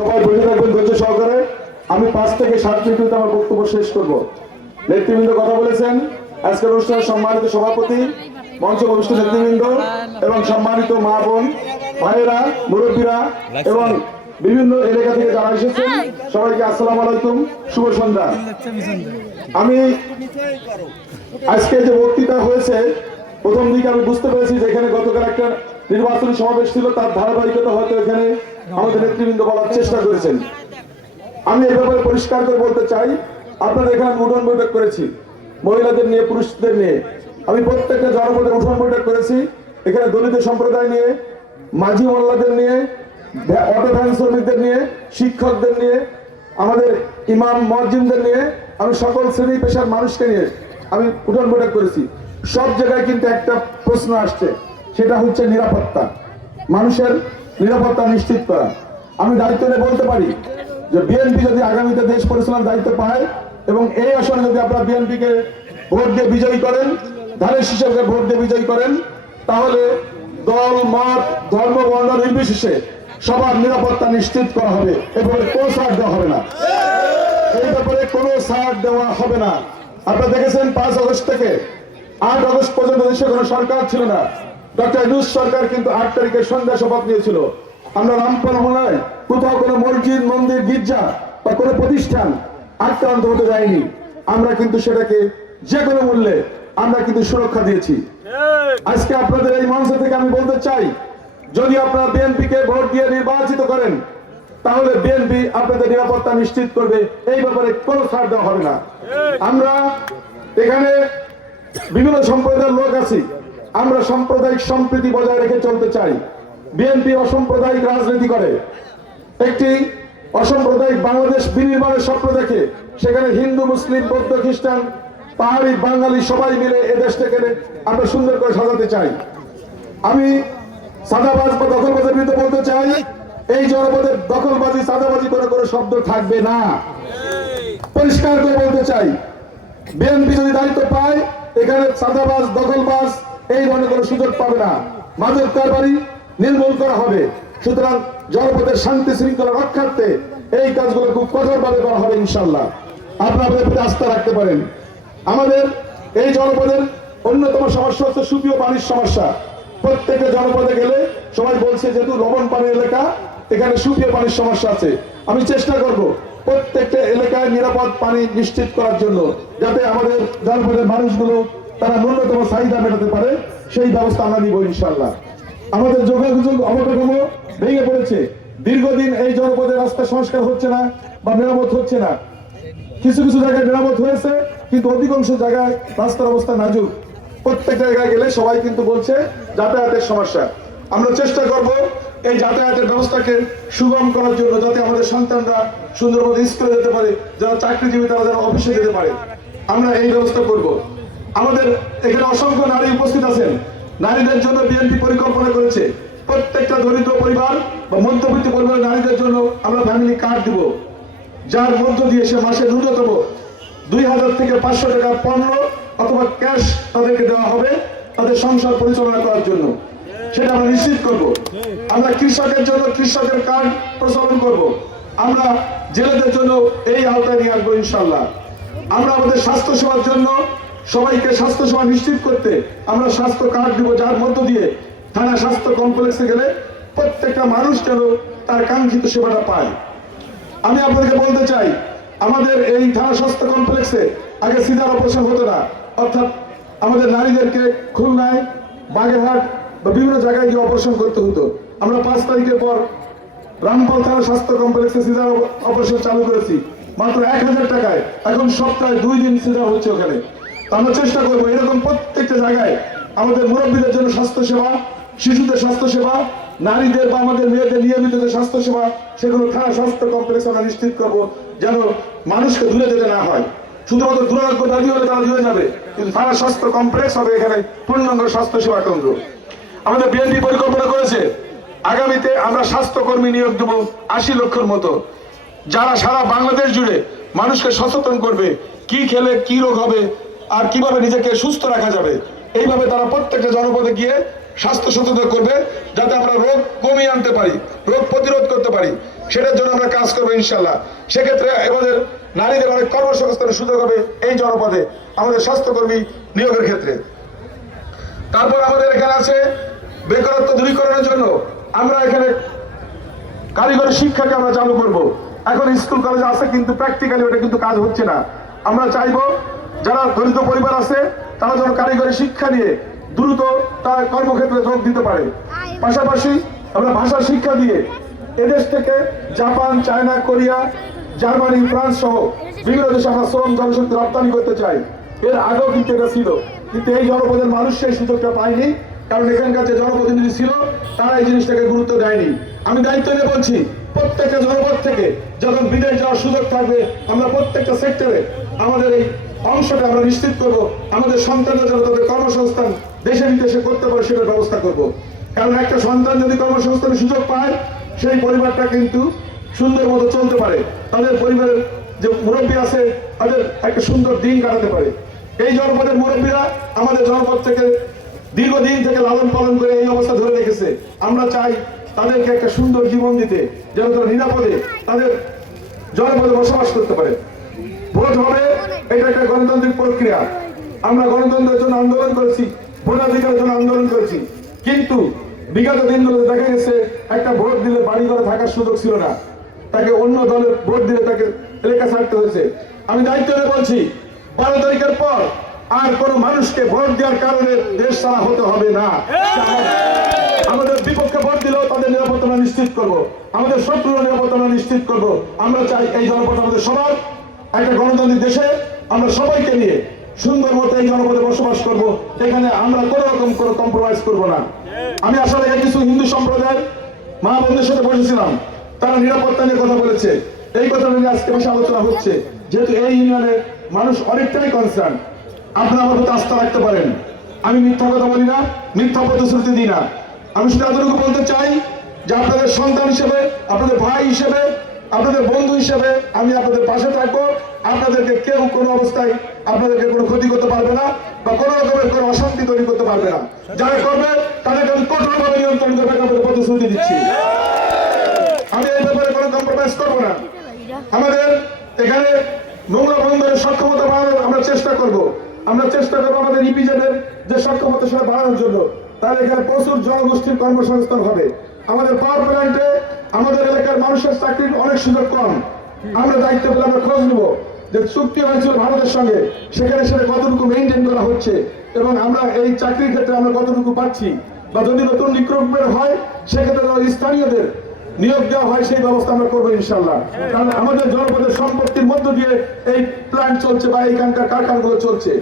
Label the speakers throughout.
Speaker 1: সবাই বসে থাকবেন ধৈর্য সহকারে। আমি পাঁচ থেকে সাত মিনিট আমার বক্তব্য শেষ করব। নেতৃবৃন্দ কথা বলেছেন। আজকের অনুষ্ঠানের সম্মানিত সভাপতি, মঞ্চ অনুষ্ঠান নেতৃবৃন্দ এবং সম্মানিত মা বোন, ভাইয়েরা, মুরব্বীরা এবং বিভিন্ন এলাকা থেকে যারা এসেছেন, সবাইকে আসসালামু আলাইকুম, শুভ সন্ধ্যা। আমি আজকে যে বক্তৃতা হয়েছে, প্রথম দিকে আমি বুঝতে পেরেছি যে এখানে গতকাল একটা নির্বাচনী সমাবেশ ছিল, তার ধারাবাহিকতা হয়তো এখানে আমাদের নেতৃবৃন্দ বলার চেষ্টা করেছেন। আমি এ ব্যাপারে পরিষ্কার করে বলতে চাই, আপনাদের এখানে উঠোন বৈঠক করেছি, মহিলাদের নিয়ে, পুরুষদের নিয়ে। আমি প্রত্যেকটা জনপদের উঠোন বৈঠক করেছি, এখানে দলিত সম্প্রদায় নিয়ে, মাঝি মোল্লাদের নিয়ে অটো ভ্যান শ্রমিকদের নিয়ে, শিক্ষকদের নিয়ে, আমাদের ইমাম মসজিদদের নিয়ে, আমি সকল শ্রেণি পেশার মানুষকে নিয়ে আমি উঠোন বৈঠক করেছি। সব জায়গায় কিন্তু একটা প্রশ্ন আসছে সেটা হচ্ছে নিরাপত্তা। মানুষের নিরাপত্তা নিশ্চিত করা। আমি দায়িত্ব নিয়ে বলতে পারি যে বিএনপি যদি আগামীতে দেশ পরিচালনার দায়িত্ব পায় এবং এই আসনে যদি আপনারা বিএনপিকে ভোট দিয়ে বিজয়ী করেন, ধানের শিশুকে ভোট দিয়ে বিজয়ী করেন, তাহলে দল, মত, ধর্ম, বর্ণ নির্বিশেষে সবার নিরাপত্তা নিশ্চিত করা হবে। এভাবে কোনো ছাড় দেওয়া হবে না। এই ব্যাপারে কোনো ছাড় দেওয়া হবে না। আপনারা দেখেছেন পাঁচ আগস্ট থেকে আট আগস্ট পর্যন্ত দেশে কোনো সরকার ছিল না। ডক্টর ইউনুস সরকার কিন্তু আট তারিখে সন্ধ্যা শপথ নিয়েছিল। আমরা রামপাল মলায় কোথাও কোনো মসজিদ, মন্দির, গির্জা বা কোনো প্রতিষ্ঠান আক্রান্ত হতে যায়নি। আমরা কিন্তু সেটাকে যে কোনো মূল্যে আমরা কিন্তু সুরক্ষা দিয়েছি। আজকে আপনাদের এই মঞ্চ থেকে আমি বলতে চাই, যদি আপনারা বিএনপি কে ভোট দিয়ে নির্বাচিত করেন, তাহলে বিএনপি আপনাদের নিরাপত্তা নিশ্চিত করবে। এই ব্যাপারে কোনো ছাড় দেওয়া হবে না। আমরা এখানে বিভিন্ন সম্প্রদায়ের লোক আছি। আমরা সাম্প্রদায়িক সম্প্রীতি বজায় রেখে চলতে চাই। বিএনপি অসাম্প্রদায়িক রাজনীতি করে। একটি অসাম্প্রদায়িক বাংলাদেশ বিনির্মাণের স্বপ্ন দেখে, সেখানে হিন্দু, মুসলিম, বৌদ্ধ, খ্রিস্টান, পাহাড়ি, বাঙালি সবাই মিলে এ দেশটাকে আমরা সুন্দর করে সাজাতে চাই। আমি সাদাবাজ বা দখলবাজের বিরুদ্ধে বলতে চাই, এই জনপদের দখলবাজি, সাদাবাজি করে করে শব্দ থাকবে না। পরিষ্কার করে বলতে চাই, বিএনপি যদি দায়িত্ব পায়, এখানে সাদাবাজ, দখলবাজ এই ধরনের কোনো সুযোগ পাবে না। মাদক কারবারি নির্মূল করা হবে। সুতরাং জনপদের শান্তি শৃঙ্খলা রক্ষার্থে এই কাজগুলো খুব কঠোরভাবে করা হবে ইনশাল্লাহ আপনারা আমাদের প্রতি আস্থা রাখতে পারেন। আমাদের এই জনপদের অন্যতম সমস্যা হচ্ছে সুপীয় পানির সমস্যা। প্রত্যেকটা জনপদে গেলে সবাই বলছে, যেহেতু লবণ পানি এলাকা, এখানে সুপীয় পানির সমস্যা আছে। আমি চেষ্টা করব প্রত্যেকটা এলাকায় নিরাপদ পানি নিশ্চিত করার জন্য, যাতে আমাদের জনপদের মানুষগুলো তারা ন্যূনতম চাহিদা মেটাতে পারে, সেই ব্যবস্থা আমরা নিব ইনশাল্লাহ আমাদের যোগাযোগ অবকাঠামো ভেঙে পড়েছে। দীর্ঘদিন এই জনপদের রাস্তা সংস্কার হচ্ছে না বা মেরামত হচ্ছে না। কিছু কিছু জায়গায় মেরামত হয়েছে, কিন্তু অধিকাংশ জায়গায় রাস্তার অবস্থা নাজুক। প্রত্যেক জায়গায় গেলে সবাই কিন্তু বলছে, যাতায়াতের সমস্যা। আমরা চেষ্টা করব এই যাতায়াতের ব্যবস্থাকে সুগম করার জন্য যাতে আমাদের সন্তানরা সুন্দর মতো স্কুলে যেতে পারে, যারা চাকরিজীবী তারা যেন অফিসে যেতে পারে। আমরা এই ব্যবস্থা করব। আমাদের এখানে অসংখ্য নারী উপস্থিত আছেন। নারীদের জন্য বিএনপি পরিকল্পনা করেছে। প্রত্যেকটা দরিদ্র পরিবার বা মধ্যবিত্ত পরিবারের নারীদের জন্য আমরা ফ্যামিলি কার্ড দিব। যার মধ্য দিয়ে সে মাসে ন্যূনতম দুই হাজার থেকে পাঁচশো টাকা পণ্য অথবা ক্যাশ তাদেরকে দেওয়া হবে তাদের সংসার পরিচালনা করার জন্য। সেটা আমরা নিশ্চিত করব। আমরা কৃষকের জন্য কৃষকের কার্ড প্রচলন করব। আমরা জেলেদের জন্য এই আওতায় নিয়ে আসব ইনশাল্লাহ আমরা আমাদের স্বাস্থ্য সেবার জন্য সবাইকে স্বাস্থ্য সেবা নিশ্চিত করতে আমরা স্বাস্থ্য কার্ড দিব, যার মধ্য দিয়ে থানা স্বাস্থ্য কমপ্লেক্সে গেলে প্রত্যেকটা মানুষ যেন তার কাঙ্ক্ষিত সেবাটা পায়। আমি আপনাদেরকে বলতে চাই, আমাদের এই থানা স্বাস্থ্য কমপ্লেক্সে আগে সিজার অপারেশন হতো না। অর্থাৎ আমাদের নারীদেরকে খুলনায়, বাগেরহাট বা বিভিন্ন জায়গায় গিয়ে অপারেশন করতে হতো। আমরা পাঁচ তারিখের পর রামপাল থানা স্বাস্থ্য কমপ্লেক্সে সিজার অপারেশন চালু করেছি। মাত্র এক হাজার টাকায়। এখন সপ্তাহে দুই দিন সিজার হচ্ছে ওখানে। আমরা চেষ্টা করব এরকম প্রত্যেকটা জায়গায় আমাদের মুরব্বীদের জন্য স্বাস্থ্য সেবা শিশুদের স্বাস্থ্য সেবা নারীদের বা আমাদের মেয়েদের নিয়মিত যে স্বাস্থ্য সেবা সেগুলো থানা স্বাস্থ্য কমপ্লেক্স আমরা নিশ্চিত করব যেন মানুষকে দূরে যেতে না হয়। শুধুমাত্র দুরারোগ্য দাবি হলে তারা দূরে যাবে, কিন্তু থানা স্বাস্থ্য কমপ্লেক্স হবে এখানে পূর্ণাঙ্গ স্বাস্থ্য সেবা কেন্দ্র। আমাদের বিএনপি পরিকল্পনা করেছে, আগামীতে আমরা স্বাস্থ্যকর্মী নিয়োগ দেবো আশি লক্ষের মতো। যারা সারা বাংলাদেশ জুড়ে মানুষকে সচেতন করবে, কি খেলে কি রোগ হবে আর কীভাবে নিজেকে সুস্থ রাখা যাবে, এইভাবে তারা প্রত্যেকটা জনপদে গিয়ে স্বাস্থ্য সচেতন করবে, যাতে আমরা রোগ কমিয়ে আনতে পারি, রোগ প্রতিরোধ করতে পারি। সেটার জন্য আমরা কাজ করব ইনশাল্লাহ সেক্ষেত্রে আমাদের নারীদের অনেক কর্মসংস্থানের সুযোগ হবে এই জনপদে, আমাদের স্বাস্থ্যকর্মী নিয়োগের ক্ষেত্রে। তারপর আমাদের এখানে আছে বেকারত্ব দূরীকরণের জন্য। আমরা এখানে কারিগরি শিক্ষাকে আমরা চালু করব। এখন স্কুল, কলেজ আছে, কিন্তু প্র্যাকটিক্যালি ওটা কিন্তু কাজ হচ্ছে না। আমরা চাইব যারা দরিদ্র পরিবার আছে, তারা যেন কারিগরি শিক্ষা নিয়ে দ্রুত তার কর্মক্ষেত্রে যোগ দিতে পারে। পাশাপাশি আমরা ভাষা শিক্ষা দিয়ে এদেশ থেকে Japan, China, Korea, Germany, France সহ বিভিন্ন দেশে আমরা শ্রম, জনশক্তি রপ্তানি করতে চাই। এর আগেও কিন্তু এটা ছিল। কিন্তু এই জনপদের মানুষ সেই সুযোগটা পায়নি। কারণ এখানকার যে জনপ্রতিনিধি ছিল, তারা এই জিনিসটাকে গুরুত্ব দেয়নি। আমি দায়িত্ব নিয়ে বলছি, প্রত্যেকটা জনপদ থেকে যখন বিদেশ যাওয়ার সুযোগ থাকবে, আমরা প্রত্যেকটা সেক্টরে আমাদের এই অংশটা আমরা নিশ্চিত করব। আমাদের সন্তানরা যেন তাদের কর্মসংস্থান দেশে বিদেশে করতে পারে, সেটার ব্যবস্থা করব। কারণ একটা সন্তান যদি কর্মসংস্থানের সুযোগ পায়, সেই পরিবারটা কিন্তু সুন্দর মতো চলতে পারে। তাদের পরিবারের যে মুরব্বী আছে, তাদের একটা সুন্দর দিন কাটাতে পারে। এই জনপদের মুরব্বীরা আমাদের জনপদ থেকে দীর্ঘদিন থেকে লালন পালন করে এই অবস্থা ধরে রেখেছে। আমরা চাই তাদেরকে একটা সুন্দর জীবন দিতে, যেন তারা নিরাপদে তাদের জনপদে বসবাস করতে পারে। ভোট হবে, এটা একটা গণতান্ত্রিক প্রক্রিয়া। আমরা গণতন্ত্রের জন্য আন্দোলন করেছি, ভোটাধিকারের জন্য আন্দোলন করেছি। কিন্তু বিগত দিনগুলোতে দেখা গেছে, একটা ভোট দিলে বাড়ি ঘরে থাকার সুযোগ ছিল না। তাকে অন্য দলের ভোট দিলে তাকে এলাকা ছাড়তে হয়েছে। আমি দায়িত্ব নিয়ে বলছি, বারো তারিখের পর আর কোন মানুষকে ভোট দেওয়ার কারণে দেশ ছাড়া হতে হবে না। আমাদের বিপক্ষে ভোট দিলেও তাদের নিরাপত্তা নিশ্চিত করব। আমাদের শত্রুর নিরাপত্তা নিশ্চিত করব। আমরা চাই এই জনপদ আমাদের সবার। একটা গণতান্ত্রিক দেশে আমরা সবাইকে নিয়ে সুন্দর মতো এই জনপদে বসবাস করব, এখানে আমরা কোনো রকম কোনো কম্প্রোমাইজ করব না। আমি আসলে কিছু হিন্দু সম্প্রদায়ের মা বোনদের সাথে বসেছিলাম, তারা নিরাপত্তা নিয়ে কথা বলেছে। এই কথা নিয়ে আজকে বেশি আলোচনা হচ্ছে, যেহেতু এই ইউনিয়নের মানুষ অনেকটাই কনসার্ন আপনারা আমার প্রতি আস্থা রাখতে পারেন। আমি মিথ্যা কথা বলি না, মিথ্যা প্রতিশ্রুতি দিই না। আমি শুধু এতটুকু বলতে চাই যে আপনাদের সন্তান হিসেবে, আপনাদের ভাই হিসেবে, আপনাদের বন্ধু হিসেবে আমি আপনাদের পাশে থাকব। আপনাদেরকে কেউ কোনো অবস্থায় আপনাদেরকে কোনো ক্ষতি করতে পারবে না বা কোনো রকমের কোনো অশান্তি তৈরি করতে পারবে না। যারা করবে, তাদেরকে আমি কঠোরভাবে নিয়ন্ত্রণ করবে আপনাদের প্রতিশ্রুতি দিচ্ছি। আমি এই ব্যাপারে কোনো কম্প্রোমাইজ করব না। আমাদের এখানে নোংরা বন্ধের সক্ষমতা বাড়ানোর আমরা চেষ্টা করব। আমরা চেষ্টা করব আমাদের ইপিজেডের যে সক্ষমতা সেটা বাড়ানোর জন্য। তাহলে এখানে প্রচুর জনগোষ্ঠীর কর্মসংস্থান হবে। আমাদের পাওয়ার প্ল্যান্টে আমাদের এলাকার মানুষের চাকরির অনেক সুযোগ কম। আমরা দায়িত্ব পেলে আমরা খোঁজ নিব। যে চুক্তি হয়েছিল ভারতের সঙ্গে, সেখানে সেটা কতটুকু মেনটেন করা হচ্ছে এবং আমরা এই চাকরির ক্ষেত্রে আমরা কতটুকু পাচ্ছি? বা যদি নতুন রিক্রুটমেন্ট হয়, সেক্ষেত্রে স্থানীয়দের নিয়োগ দেওয়া হয়, সেই ব্যবস্থা আমরা করব ইনশাল্লাহ কারণ আমাদের জনপদের সম্পত্তির মধ্য দিয়ে এই প্ল্যান্ট চলছে বা এখানকার কারখানাগুলো চলছে।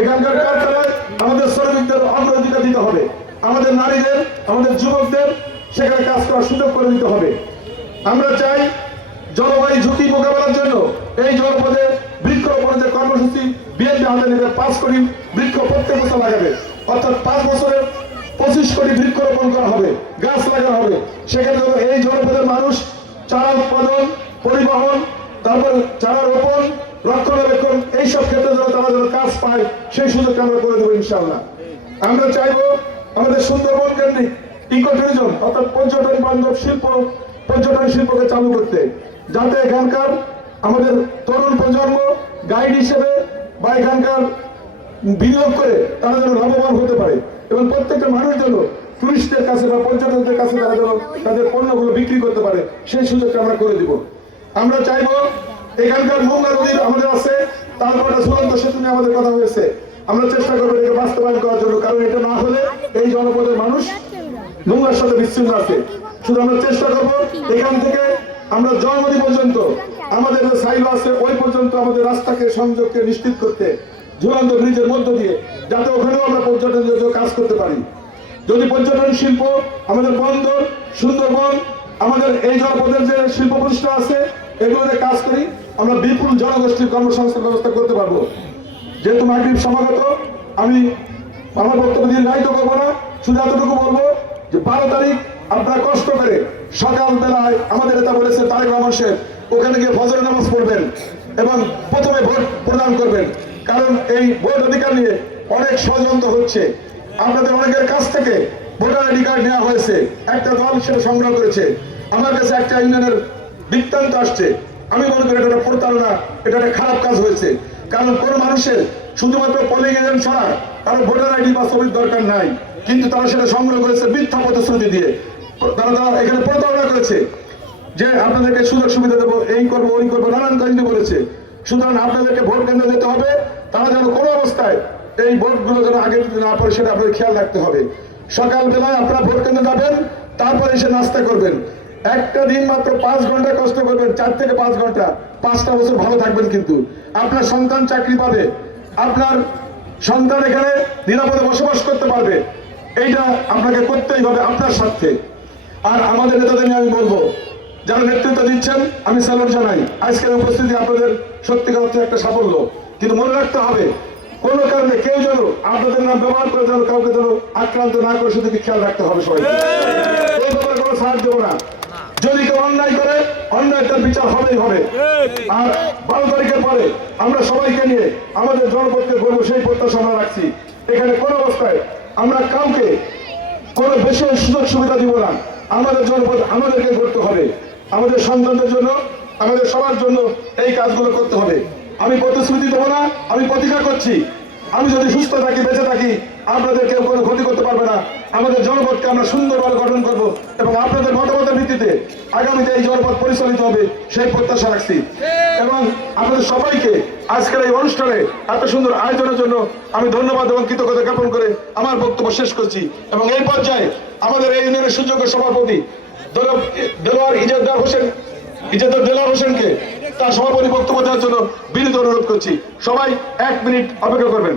Speaker 1: এখানকার কারখানায় আমাদের শ্রমিকদের অগ্রাধিকার দিতে হবে। আমাদের নারীদের, আমাদের যুবকদের সেখানে কাজ করার সুযোগ করে দিতে হবে। আমরা চাই জলবায়ু ঝুঁকি মোকাবেলার জন্য এই জনপদে বৃক্ষরোপণের যে কর্মসূচি বিএনপি হাতে নেবে, পাঁচ কোটি বৃক্ষ প্রত্যেক বছর লাগাবে। অর্থাৎ পাঁচ বছরের পঁচিশ কোটি বৃক্ষরোপণ করা হবে, গাছ লাগানো হবে। সেখানে এই জনপদের মানুষ, চারা উৎপাদন, পরিবহন, তারপর চারা রোপণ, রক্ষণাবেক্ষণ, এইসব ক্ষেত্রে যেন তারা যেন কাজ পায়, সেই সুযোগটা আমরা করে দেবো ইনশাল্লাহ আমরা চাইব আমাদের সুন্দরবন কেন্দ্রিক ইকো ট্যুরিজম অর্থাৎ পর্যটন বান্ধব শিল্প, পর্যটন শিল্পকে চালু করতে। যাতে এখানকার আমাদের তরুণ প্রজন্ম গাইড হিসেবে বা এখানকার বিনিয়োগ করে তারা যেন লাভবান হতে পারে এবং প্রত্যেকটা মানুষ যেন টুরিস্টদের কাছে বা পর্যটকদের কাছে তারা যেন তাদের পণ্যগুলো বিক্রি করতে পারে, সেই সুযোগটা আমরা করে দিব। আমরা চাইব এখানকার গঙ্গা নদীর আমাদের আছে, তারপর ঝুলন্ত সেতু নিয়ে আমাদের কথা হয়েছে। আমরা চেষ্টা করব এটাকে বাস্তবায়ন করার জন্য, কারণ এটা না হলে এই জনপদের মানুষ নোংরার সাথে বিচ্ছিন্ন আছে। শুধু আমরা চেষ্টা করব এখান থেকে আমরা জন্মদি পর্যন্ত, আমাদের যে সাইলো আছে, ওই পর্যন্ত আমাদের রাস্তাকে সংযোগকে নিশ্চিত করতে, ঝুলন্ত ব্রিজের মধ্য দিয়ে, যাতে ওখানেও আমরা পর্যটন কাজ করতে পারি। যদি পর্যটন শিল্প আমাদের বন্দর, সুন্দরবন, আমাদের এই জনপদের যে শিল্প প্রতিষ্ঠান আছে, এগুলোতে কাজ করি, আমরা বিপুল জনগোষ্ঠীর কর্মসংস্থান ব্যবস্থা করতে পারব। যেহেতু মাইগ্রিপ সমাগত, আমি আমার বক্তব্য দিয়ে দীর্ঘায়িত করব না, শুধু এতটুকু বলব যে বারো তারিখ আপনারা কষ্ট করে সকাল বেলায় আমাদের নেতা বলেছে তারেক রহমান শেখ ওখানে গিয়ে ফজর নামাজ পড়বেন এবং প্রথমে ভোট প্রদান করবেন। কারণ এই ভোট অধিকার নিয়ে অনেক ষড়যন্ত্র হচ্ছে। আপনাদের অনেকের কাছ থেকে ভোটার আইডি কার্ড নেওয়া হয়েছে। একটা দল সেটা সংগ্রহ করেছে। আমার কাছে একটা ইউনিয়নের বৃত্তান্ত আসছে। আমি মনে করি এটা এটা একটা খারাপ কাজ হয়েছে। কারণ কোন মানুষের শুধুমাত্র পলিং এজেন্ট ছাড়া কারও ভোটার আইডি বা ছবির দরকার নাই। কিন্তু তারা সেটা সংগ্রহ করেছে মিথ্যা প্রতিশ্রুতি দিয়ে। তারা তারা এখানে প্রতারণা করেছে যে আপনাদেরকে সুযোগ সুবিধা দেবো, এই করব, ওই করব, নানান কাহিনী বলেছে। সুতরাং আপনাদেরকে ভোট কেন্দ্রে যেতে হবে। তারা যেন কোনো অবস্থায় এই ভোটগুলো যেন আগে দিতে না পারে, সেটা আপনাদের খেয়াল রাখতে হবে। সকালবেলায় আপনারা ভোট কেন্দ্রে যাবেন, তারপরে এসে নাস্তা করবেন। একটা দিন মাত্র পাঁচ ঘণ্টা কষ্ট করবেন চার থেকে পাঁচ ঘণ্টা। পাঁচটা বছর ভালো থাকবেন কিন্তু। আপনার সন্তান চাকরি পাবে আপনার সন্তান এখানে নিরাপদে বসবাস করতে পারবে। এইটা আপনাকে করতেই হবে আপনার স্বার্থে। আর আমাদের নেতাদের নিয়ে আমি বলব যারা নেতৃত্ব দিচ্ছেন আমি স্যালুট জানাই। আজকের উপস্থিতি আপনাদের সত্যিকার অর্থে একটা সাফল্য। কিন্তু মনে রাখতে হবে কোনো কারণে কেউ যেন আপনাদের নাম ব্যবহার করে যেন কাউকে যেন আক্রান্ত না করে শুধু খেয়াল রাখতে হবে সবাই এই ব্যাপারে কোনো সাহায্য না। যদি কেউ অন্যায় করে, অন্যায় তার বিচার হবেই হবে। আর বারো তারিখের পরে আমরা সবাইকে নিয়ে আমাদের জনপদকে করব সেই প্রত্যাশা আমরা রাখছি। এখানে কোন অবস্থায় আমরা কাউকে কোনো বেশি সুযোগ সুবিধা দিব না। আমাদের জনপদ আমাদেরকে করতে হবে। আমাদের সন্তানদের জন্য, আমাদের সবার জন্য এই কাজগুলো করতে হবে। আমি প্রতিশ্রুতি দেবো না, আমি প্রতিজ্ঞা করছি আমি যদি সুস্থ থাকি, বেঁচে থাকি, আপনাদের কেউ কোনো ক্ষতি করতে পারবে না। আমাদের জনপদকে আমরা সুন্দরভাবে গঠন করব এবং আপনাদের মতামতের ভিত্তিতে আগামীতে এই জনপদ পরিচালিত হবে, সেই প্রত্যাশা রাখছি। এবং আপনাদের সবাইকে আজকের এই অনুষ্ঠানে এত সুন্দর আয়োজনের জন্য আমি ধন্যবাদ এবং কৃতজ্ঞতা জ্ঞাপন করে আমার বক্তব্য শেষ করছি। এবং এই পর্যায়ে আমাদের এই ইউনিয়নের সুযোগ্য সভাপতি দল- দেলোয়ার ইজাদ্দার হোসেন ইজাদ্দার দেলোয়ার হোসেনকে তার সভাপতি বক্তব্য দেওয়ার জন্য বিনীত অনুরোধ করছি। সবাই এক মিনিট অপেক্ষা করবেন।